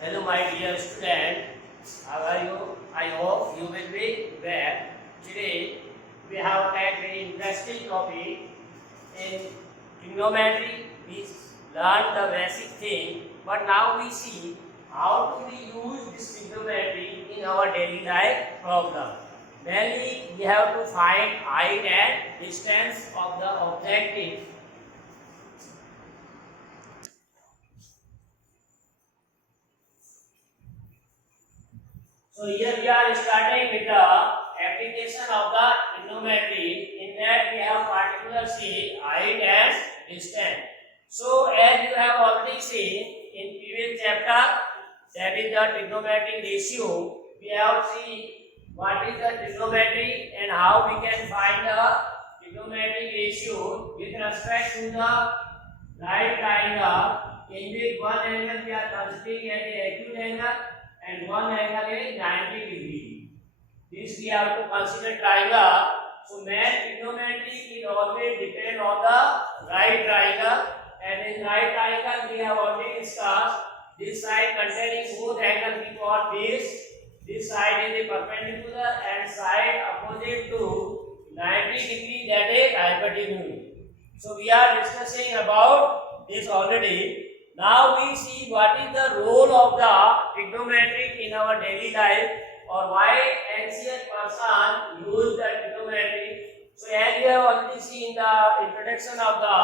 Hello, my dear student. How are you? I hope you will be well. Today we have a very interesting topic in trigonometry. We learned the basic thing, but now we see how to we use this trigonometry in our daily life problem. Mainly, we have to find height and distance of the object. So here we are starting with the application of the trigonometry. In that we have particular see height and distance. So as you have already seen in previous chapter, that is the trigonometric ratio. We have seen what is the trigonometry and how we can find the trigonometric ratio with respect to the right triangle, in which one angle we are considering as a acute angle and one angle is 90 degree. This we have to consider triangle. So main trigonometry is always depend on the right triangle, and in right triangle we have already discussed this side containing both angles we call base. This side is a perpendicular and side opposite to 90 degree, that is hypotenuse. So we are discussing about this already. Now we see what is the role of the trigonometry in our daily life, or why ancient person used the trigonometry. So as you have already seen the introduction of the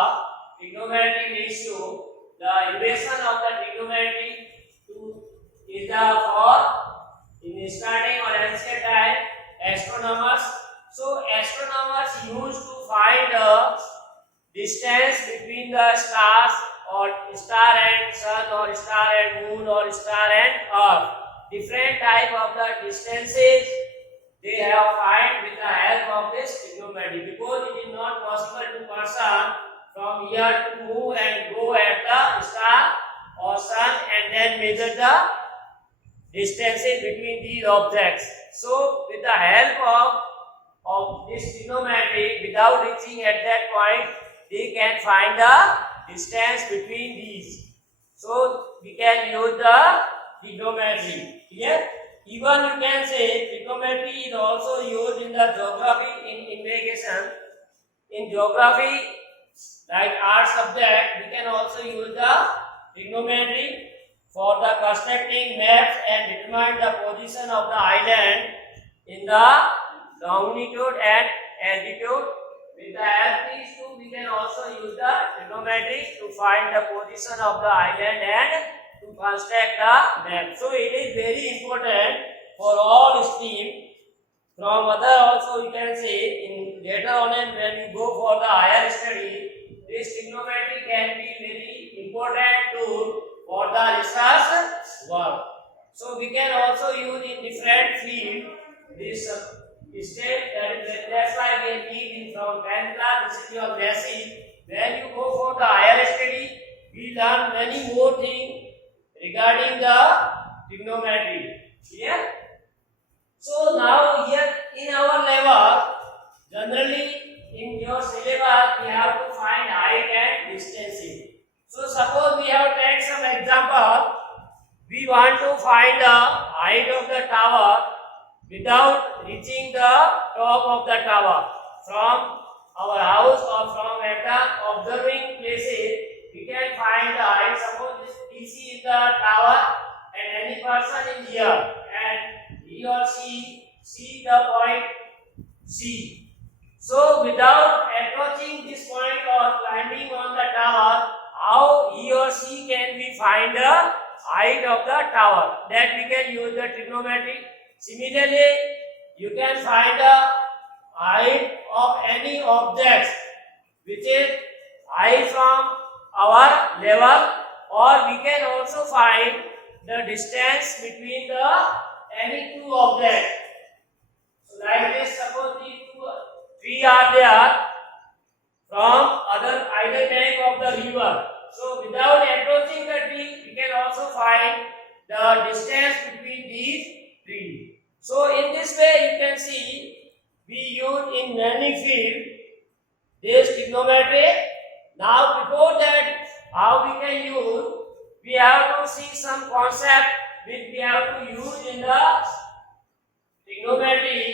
trigonometric ratio, the equation of the trigonometry is the for in starting or ancient time astronomers. So astronomers used to find the distance between the stars, or star and sun, or star and moon, or star and earth. Different type of the distances they have find with the help of this trigonometry, because it is not possible to person from here to move and go at the star or sun and then measure the distances between these objects. So with the help of this trigonometry, without reaching at that point, they can find the distance between these. So we can use the trigonometry. Clear? Even you can say trigonometry is also used in the geography in navigation. In geography, like art subject, we can also use the trigonometry for the constructing maps and determine the position of the island in the longitude and altitude. With the help of these two, we can also use the trigonometry to find the position of the island and to construct the map. So it is very important for all stream. From other also you can say in later on, and when you go for the higher study, this trigonometry can be very important tool for the research work. So we can also use in different field this state, that's why we need in from 10th class. This is your basic. When you go for the higher study, we learn many more things regarding the trigonometry. Clear? So now here in our level, generally in your syllabus we have to find height and distance. So suppose we have take some example. We want to find the height of the tower without reaching the top of the tower. From our house or from at the observing places, we can find the height. Suppose this PC is the tower and any person is here, and he or she see the point C. So without approaching this point or climbing on the tower, how he or she can we find the height of the tower? That we can use the trigonometry. Similarly, you can find the height of any object which is high from our level, or we can also find the distance between the any two objects. So like this, suppose these three are there from either bank of the river. So without approaching the tree, we can also find the distance between these three. So in this way you can see we use in many field this trigonometry. Now before that, how we can use, we have to see some concept which we have to use in the trigonometry.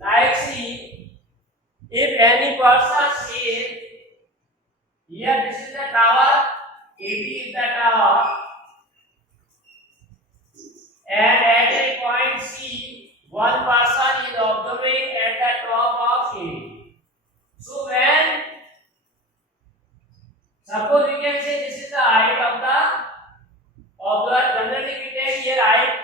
Like see, if any person is here, this is the tower, AB is the tower, and at a point C, one person is observing at the top of A. So when suppose we can say this is the height of the observer, generally we take here height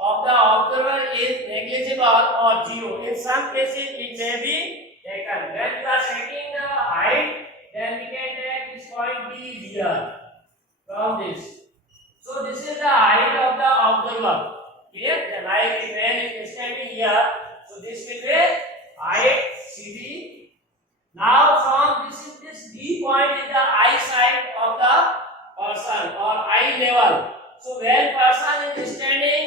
of the observer is negligible or zero. In some cases it may be taken. When we are taking the height, then we can take this point B here from this. So this is the height of the observer. Here the light is when it is standing here. So this will be height CD. Now from this D point is the eye side of the person or eye level. So when person is standing,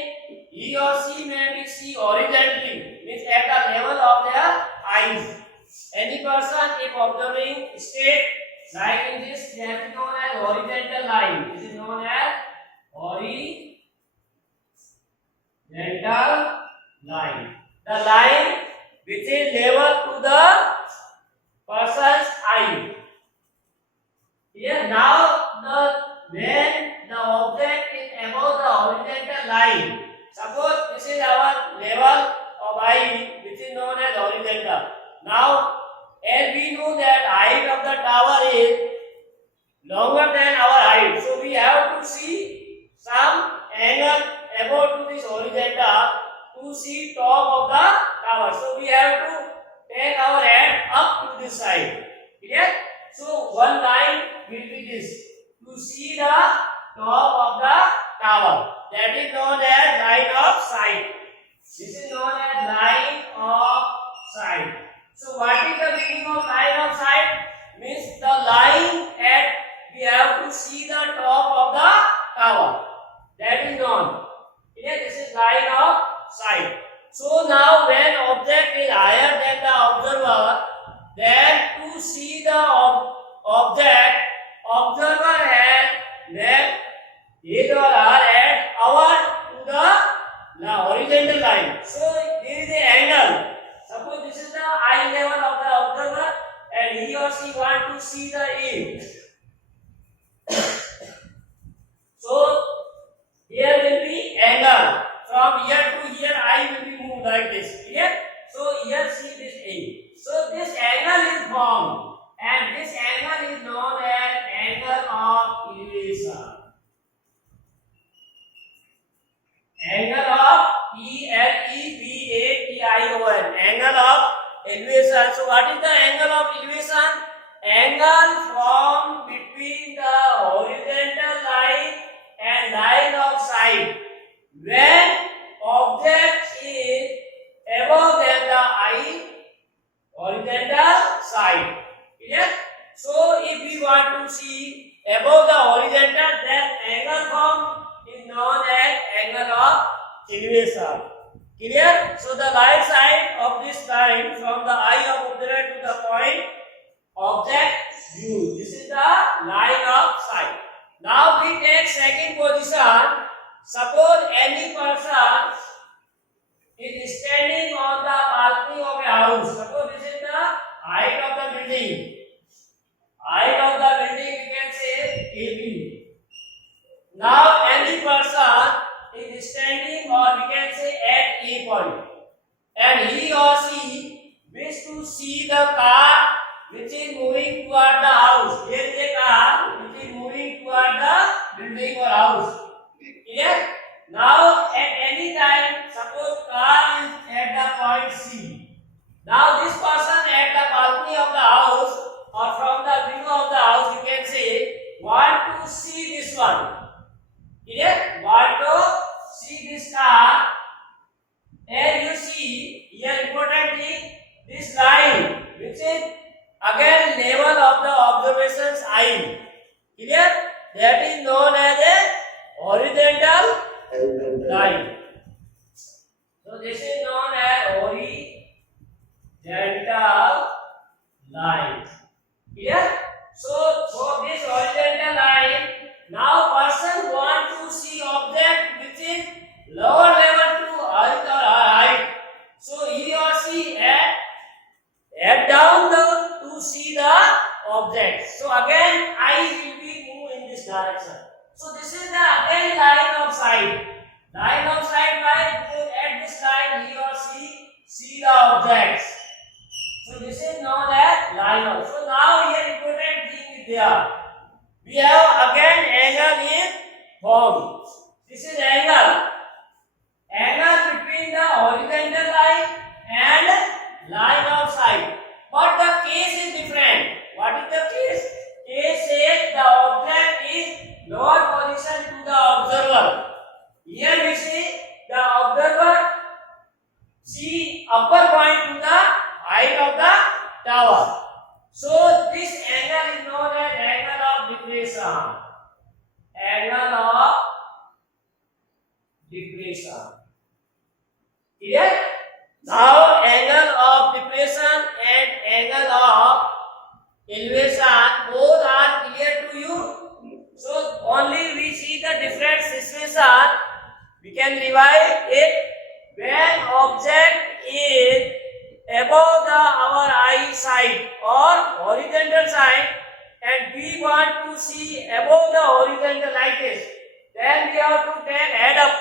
he or she may be see horizontally, means at the level of their eyes. Any person if observing straight like in this, that is known as horizontal line. This is known as horizontal line. The line which is level to the person's eye. Here now when the object is above the horizontal line, suppose this is our level of eye which is known as horizontal. Now as we know that height of the tower is longer than our height, so we have to see some angle above to this horizontal to see top of the tower. So we have to take our head up to this side. Clear? So one line will be this to see the top of the tower. That is known as line of sight. This is known as line of sight. So what is the meaning of line of sight? Means the line at we have to see the top of the tower. That is known. Clear? This is line of sight. So now when object is higher than the observer, then to see the object, observer has left his or her head over to the horizontal line. So there is an angle. Suppose this is the eye level of the observer and he or she want to see the aim. So here will be angle. From here to here eye will be moved like this. Clear? So here see this aim. So this angle is formed and this angle is known as angle of elevation. Angle of elevation. Angle of elevation. So what is the angle of elevation? Angle from between the horizontal line and line of sight. When object is above than the eye horizontal side. Clear? So if we want to see above the horizontal, then angle form is known as angle of elevation. Clear? So the right side of this line from the eye of observer to the point object view. This is the line of sight. Now we take second position. Suppose any person is standing on the balcony of a house. Suppose this is the height of the building. Height of the building we can say AB. Now any person is standing or we can say at A point and he or she wish to see the car which is moving toward the house. Here is a car which is moving toward the building or house. Clear? Now at any time, suppose car is at the point C. Now this person at the balcony of the house or from the window of the house, you can say want to see this one. Clear? Want to see this car. And you see here importantly this line which is again level of the observation's eye. Clear? That is known as a horizontal line. So this is known as horizontal line. Clear? So this horizontal line, now person want to see object which is see the object. So again eye will be move in this direction. So this is the again line of sight. Line of sight, right? Because at this line he or she see the objects. So this is known as line of. So now here important thing is there. We have again angle is formed. This is angle. Angle between the horizontal line and line of sight. But the case is different. What is the case? Case says the object is lower position to the observer. Here we see the observer see upper point to the height of the tower. So this angle is known as angle of depression. Angle of depression. Clear? Now angle of depression and angle of elevation both are clear to you. So only we see the different situation. We can revise it. When object is above our eyesight or horizontal side and we want to see above the horizontal like this, then we have to take head up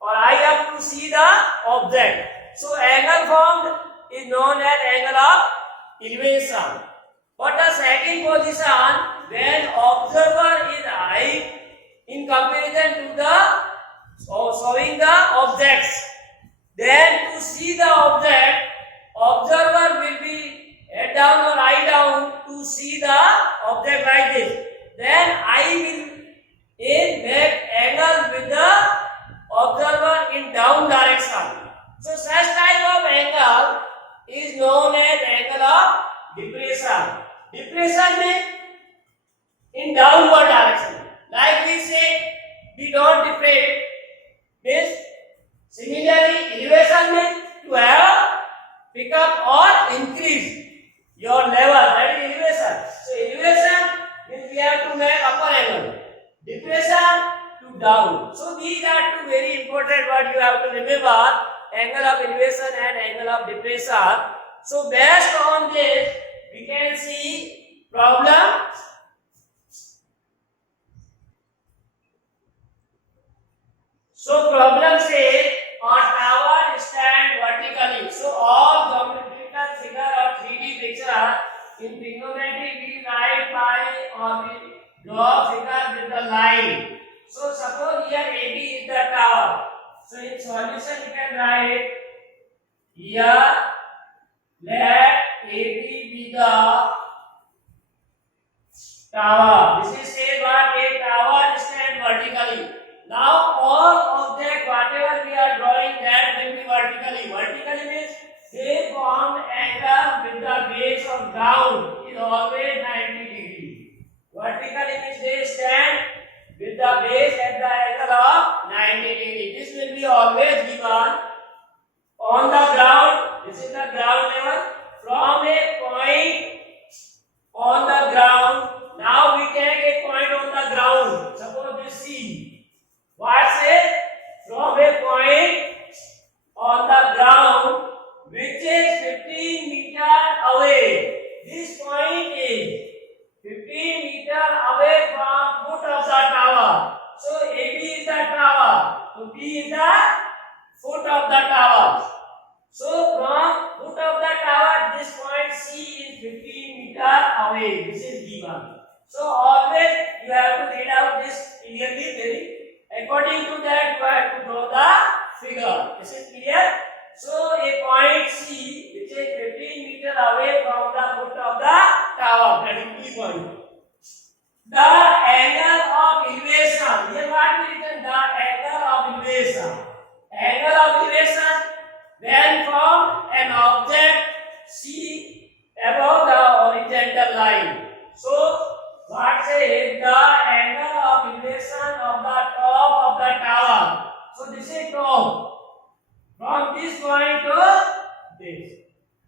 or eye up to see the object. So angle formed is known as angle of elevation. But the second position, when observer is high in comparison to the showing the objects, then to see the object, observer will be head down or eye down to see the object like this. Then eye will make angle with the observer in down direction. So such type of angle is known as angle of depression. Depression means in downward direction. Like we say, we don't depress. Means similarly, elevation means to have pick up or increase your level. That is elevation. So elevation means we have to make upper angle. Depression to down. So these are two very important what you have to remember. Angle of elevation and angle of depression. So based on this, we can see problem. So problem says a tower stand vertically. So all geometrical figure or 3D picture in trigonometry we write by or we draw figure with the line. So suppose here AB is the tower. So in solution you can write here let AB be the tower. This is said what a tower stand vertically. Now all object whatever we are drawing that will be vertically. Vertically means they form angle with the base of ground is always 90 degree. Vertically means they stand with the base at the angle of 90 degree. This will be always given on the ground. This is the ground level. From a point on the ground. Now we take a point on the ground. Suppose this C. What says? From a point on the ground which is 15 meter away. This point is 15 meter away from foot of the tower. So AB is the tower. So B is the foot of the tower. So from foot of the tower, this point C is 15 meter away. This is given. So always you have to read out this clearly. According to that, you have to draw the figure. This is clear. So a point C, which is 15 meter away from the foot of the tower, that is B point. The angle of elevation. Here what we written? The angle of elevation. Angle of elevation when from an object C above the horizontal line. So what say the angle of elevation of the top of the tower. So this is top. From this point to this.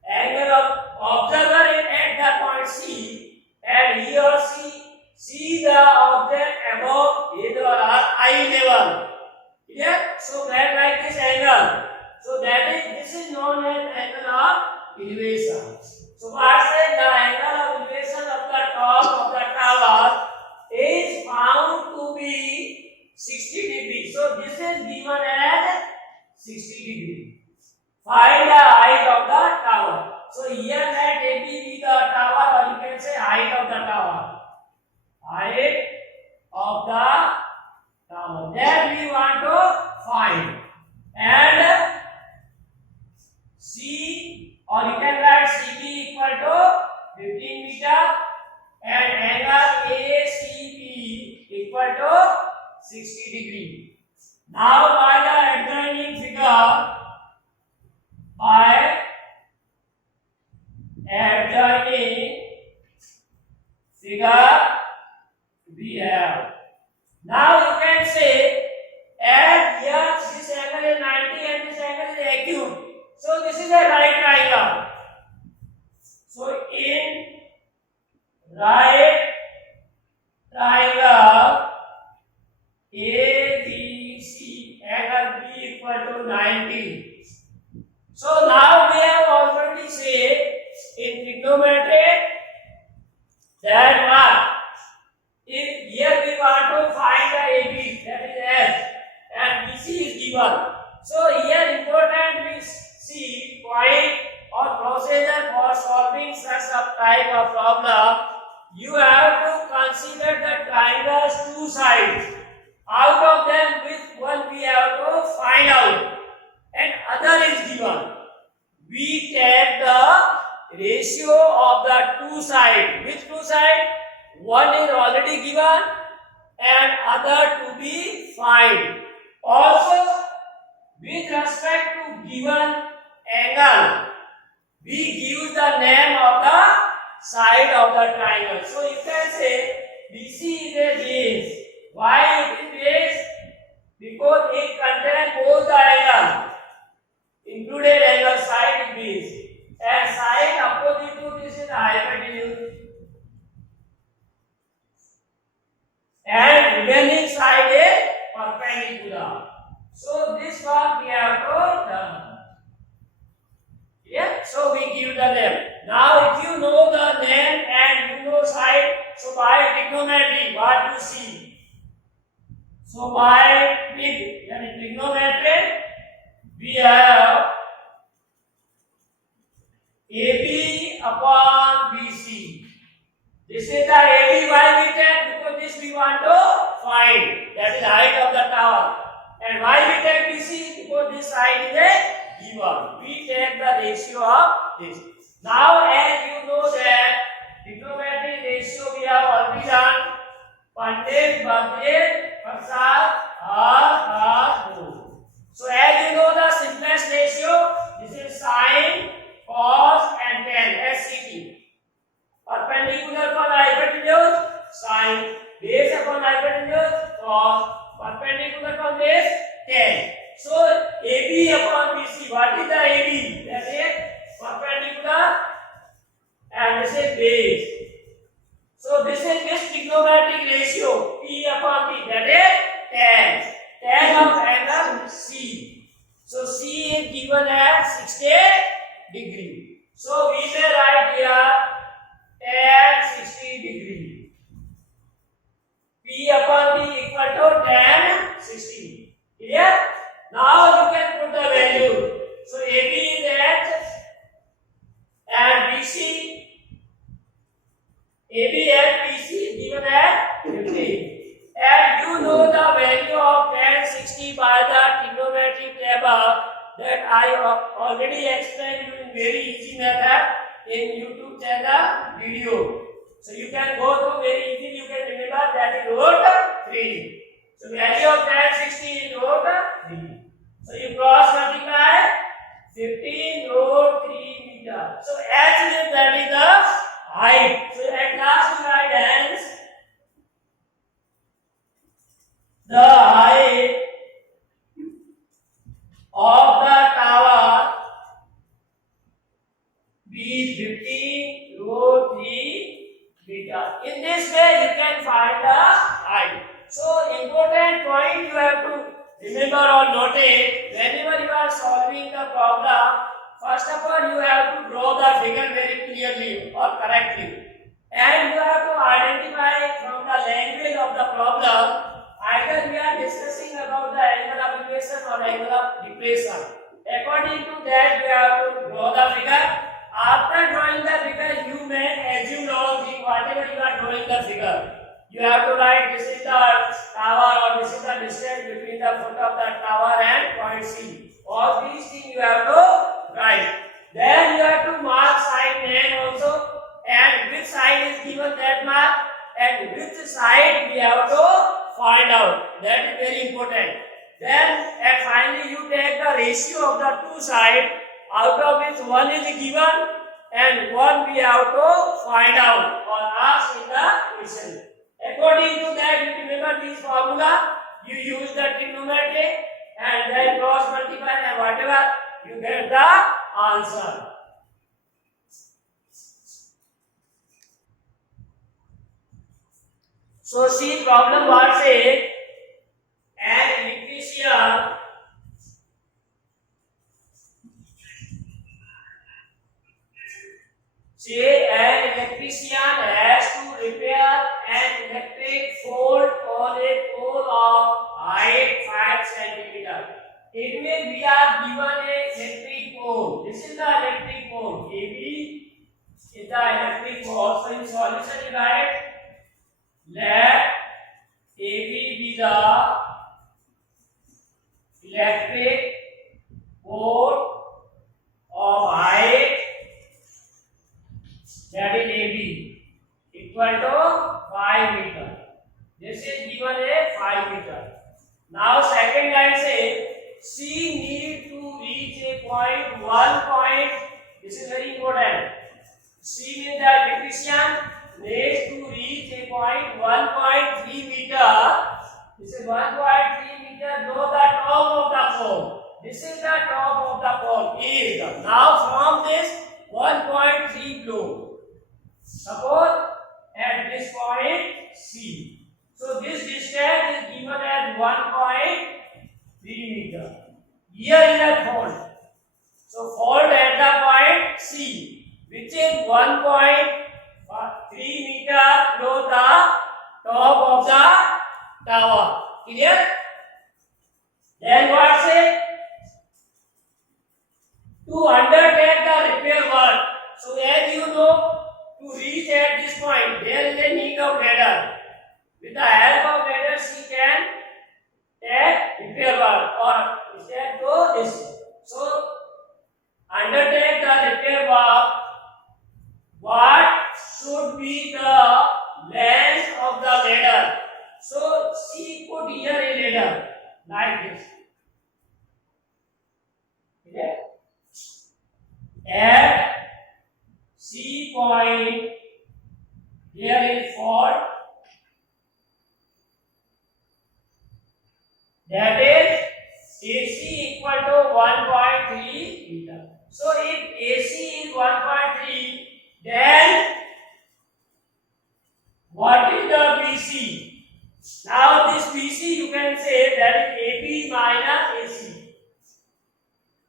Angle of observer is at the point C and he or she see the object above his or her eye level. Clear? So that like this angle. So that is this is known as angle of elevation. So what says the angle height of the tower that we want to find. And C, or you can write CB equal to 15 meter and angle ACB equal to 60 degree. Now by the adjoining figure, we have. Now you can say, as here this angle is 90 and this angle is acute. So this is a right triangle. So in right triangle ABC, angle B equal to 90. So now we have already said in trigonometry that what? If here we want to find the AB, that is S, and BC is given. So here important we see point or procedure for solving such a type of problem. You have to consider the triangle's two sides. Out of them, which one we have to find out, and other is given. We take the ratio of the two sides. Which two sides? One is already given and other to be found. Also, with respect to given angle, we give the name of the side of the triangle. So you can say BC is a base. Why it is base? Because it contains both the angle, included angle, side is base, and side opposite to this is hypotenuse, and remaining side is perpendicular. So this part we have to done. Yeah. So we give the name. Now if you know the name and you know side, so by trigonometry what you see? So by trigonometry we have AB upon BC. This is the AB. Why we take? Because this we want to find. That is height of the tower. And why we take BC? Because this side is a given. We take the ratio of this. Now as you know that trigonometry ratio we have already done. Pandit, Bhagat, Prasad, R. So as you know the simplest ratio, this is sine, cos and tan, SCT. Perpendicular upon hypotenuse, sine, base upon hypotenuse, cos, perpendicular upon base, tan. So AB upon BC, what is the AB? That is perpendicular and this is base. So this is this trigonometric ratio, P upon P, that is tan. Tan of angle C. So C is given as 60 degree. So we may write here tan 60 degree. P upon P equal to tan 60. Clear? Now you can put the value. So AB is at and BC. AB and BC is given at 15. And you know the value of tan 60 by the trigonometric table that I already explained you in very easy method in YouTube channel video. So you can go through very easily. You can remember that is root 3. So value of tan 60 is root 3. So you cross multiply 15 root 3 meter. So H is that is the height. So at last you write hence the height of the tower be 15 root 3 meter. In this way you can find the height. So important point you have to remember or notate whenever you are solving the problem. First of all, you have to draw the figure very clearly or correctly, and you have to identify from the language of the problem either we are discussing about the angle of elevation or angle of depression. According to that, you have to draw the figure. After drawing the figure, you may assume all things, whatever you are drawing the figure. you have to write this is the tower or this is the distance between the foot of the tower and point C. All these things you have to write. Then you have to mark side name also, and which side is given that mark and which side we have to find out. That is very important. Then and finally you take the ratio of the two sides, out of which one is given and one we have to find out or ask in the question. According to that, you remember this formula, you use the trigonometry and then cross multiply and whatever, you get the answer. So see problem what say, an electrician has to repair an electric fault on a pole of height 5 cm. It means we are given a electric pole. This is the electric pole. AB is the electric pole. So in solution you write, let AB be the electric pole of height, that is AB, equal to 5 meter. This is given a 5 meter. Now second line say C need to reach a point 1 point. This is very important. C means the electrician needs to reach a point 1.3 meter. This is 1.3 meter below the top of the pole. This is the top of the pole. Is the now from this 1.3 below. Suppose at this point C. So this distance is given as 1.3 meter. Here is a fault. So fault at the point C, which is 1.3 meter below the top of the tower. Clear? Then what say? To undertake the repair work. So as you know, to reach at this point, there is a need of ladder. With the help of ladder, she can take repair work or instead go this. So undertake the repair work. What should be the length of the ladder? So she put here a ladder like this. Okay. At C point, there is fault, that is AC equal to 1.3 meter. So if AC is 1.3, then what is the BC? Now this BC you can say that is AB minus AC.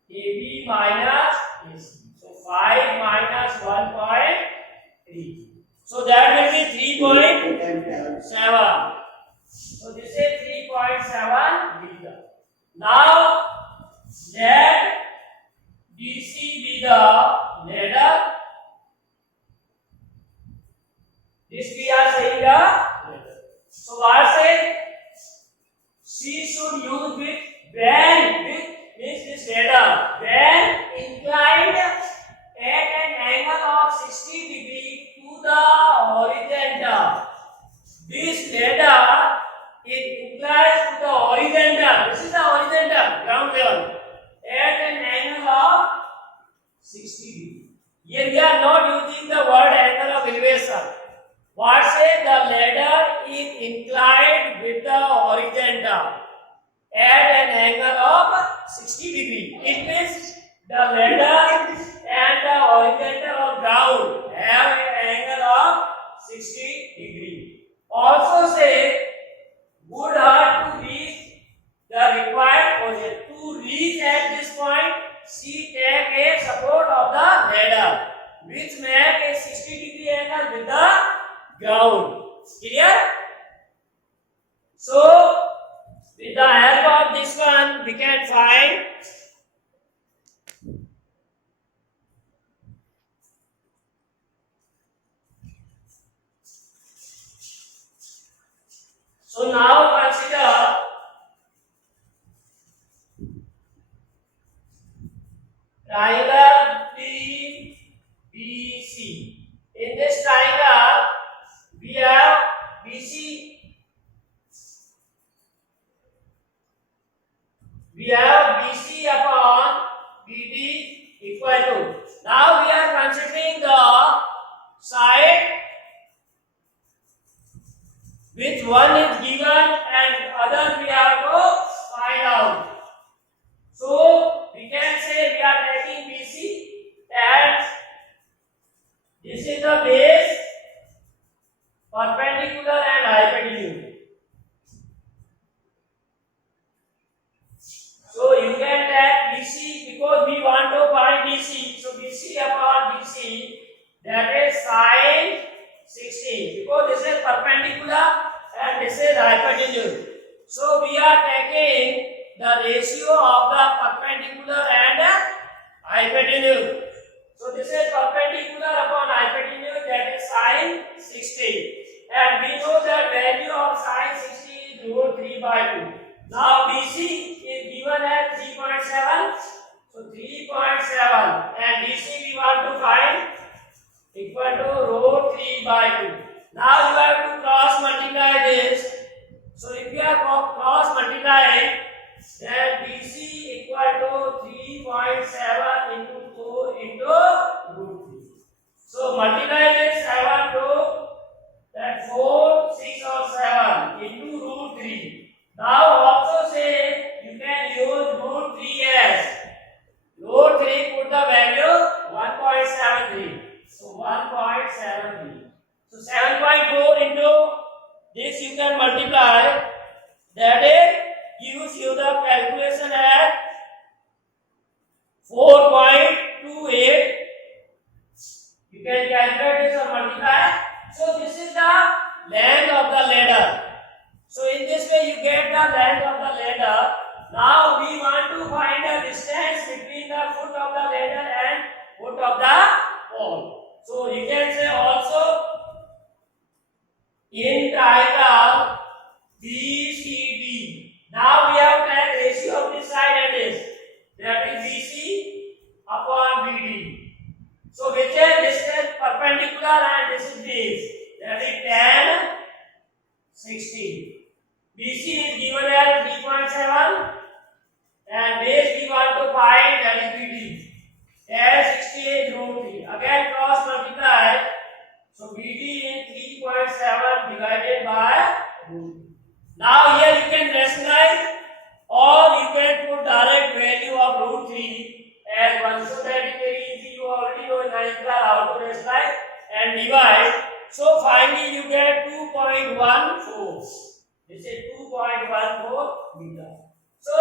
AB minus AC. So 5 minus 1.3. So that will be 3.7. So this is 3.7 meter. Now let DC be the ladder. This we are saying the ladder. So what say? C should use with when means this ladder when inclined at an angle of 60 degree to the horizontal. This ladder is inclined to the horizontal. This is the horizontal ground level at an angle of 60 degree. Here we are not using the word angle of elevation. What say? The ladder is inclined with the horizontal at an angle of 60 degree. It means the ladder and the horizontal of ground have an angle of 60 degree. Also say would have to reach the required position. To reach at this point, she take a support of the ladder which make a 60 degree angle with the ground. Clear? So with the help of this one, we can find So now consider triangle PBC. In this triangle, we have BC. We have BC upon BD equal to. Now we are considering the side which one is given and other we have to find out. So we can say we are taking BC and this is the base, perpendicular and hypotenuse. So you can take BC because we want to find BC. So BC upon BC, that is sine 60 because this is perpendicular and this is hypotenuse. So we are taking the ratio of the perpendicular and hypotenuse. So this is perpendicular upon hypotenuse, that is sine 60. And we know that value of sine 60 is root 3 by 2. Now BC is given as 3.7. So 3.7 and BC we want to find equal to root 3 by 2. Now you have to cross multiply this. So if you are cross multiplying, then BC equal to 3.7 into 4 into root 3. So multiply this 7 to that 4, 6 or 7 into root 3. Now also say you can use root 3 as root 3, put the value 1.73. So 1.73. So 7.4 into this you can multiply. That is gives you the calculation at 4.28. You can calculate this or multiply. So this is the length of the ladder. So in this way you get the length of the ladder. Now we want to find the distance between the foot of the ladder and foot of the pole. So you can say also in triangle BCD. Now we have taken ratio of this side and this. That is BC upon BD. So which is distance perpendicular and this is base. That is tan 60. BC is given as 3.7 and base we want to find, that is BD. Tan 60 is root 3. Again cross multiply. So BD is 3.7 divided by root 3. Now here you can rationalize or you can put direct value of root 3 as 1. So that is very easy. You already know in algebra how to rationalize and divide. So finally you get 2.14. This is 2.14 meter. So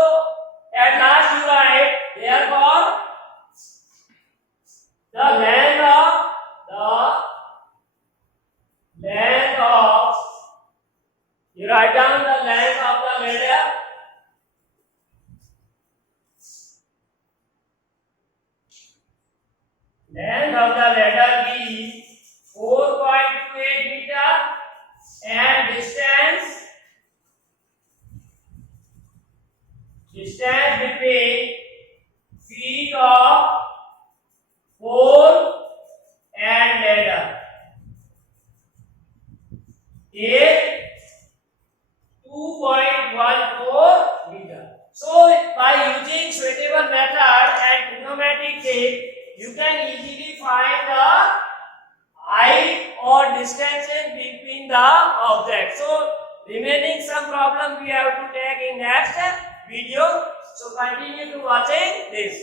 at last you write, therefore the length of you write down the length of the ladder. Length of the ladder is 4.28 meter and distance between feet of pole and ladder is 2.14 meter. So by using suitable method and trigonometric shape, you can easily find the height or distances between the objects. So remaining some problem we have to take in next video. So continue to watching this.